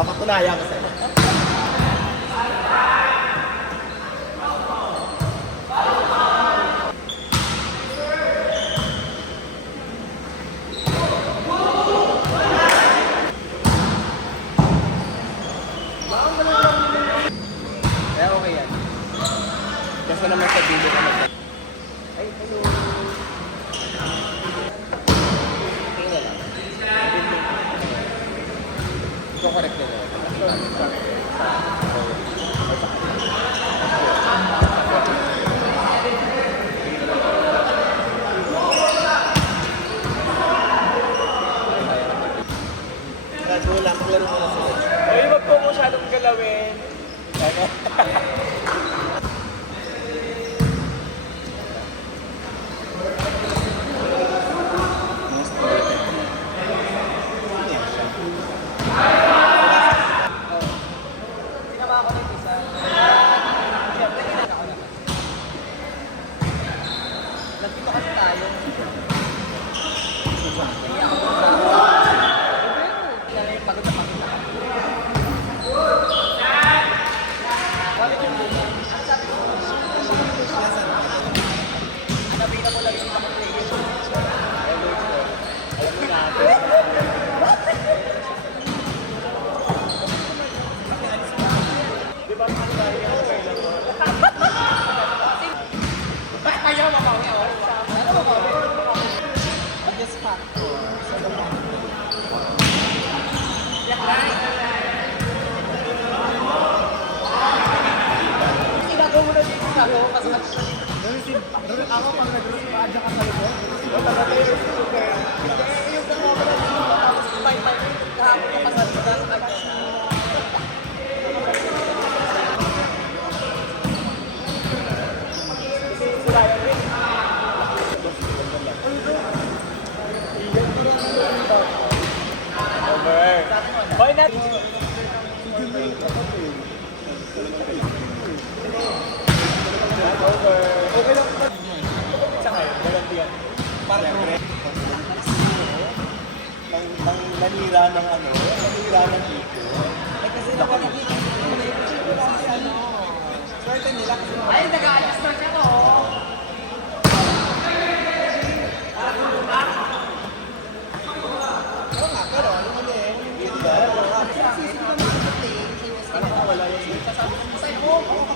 Papatunayan ko sa'yo. Kaya okay yan. Kasi naman sa dulo ka mag- Ay, hello. Tingnan lang. Ito correct na yun. Kaso lang, klaro mo na sila. Ay, wag po masyadong galawin. Ano? Sinama ako ng isa. Siyempre, kinaka ko naman. Nagpito kasi tayo. Kaya ako sa... Kaya pagod na pagod na. Bakit yung bumo? Ang sabi ko, hanapin ako lang yung player. Alam mo natin. Di ba ang dami ang kailan mo? Bakit ayaw mabawi ako? Ano mabawi? Adjust factor. Sa laman. Yak na! Ginagawa mo na dito sa ako kasi Ako pang nag-adjust ka sa loob. yung dalawa mo na dito tapos may kahapon ka pa sa Why not? Okay lang. Sa ngayon, walang yan. Parang nanira ng ano, nanira ng iko. Eh kasi nakakita ko kasi ano. Swerte nila kasi ay nag-a-adjust na siya ko. Oo nga, pero ano mali eh. Hindi ba? Kasi wala yung sasabi ko sa iyo.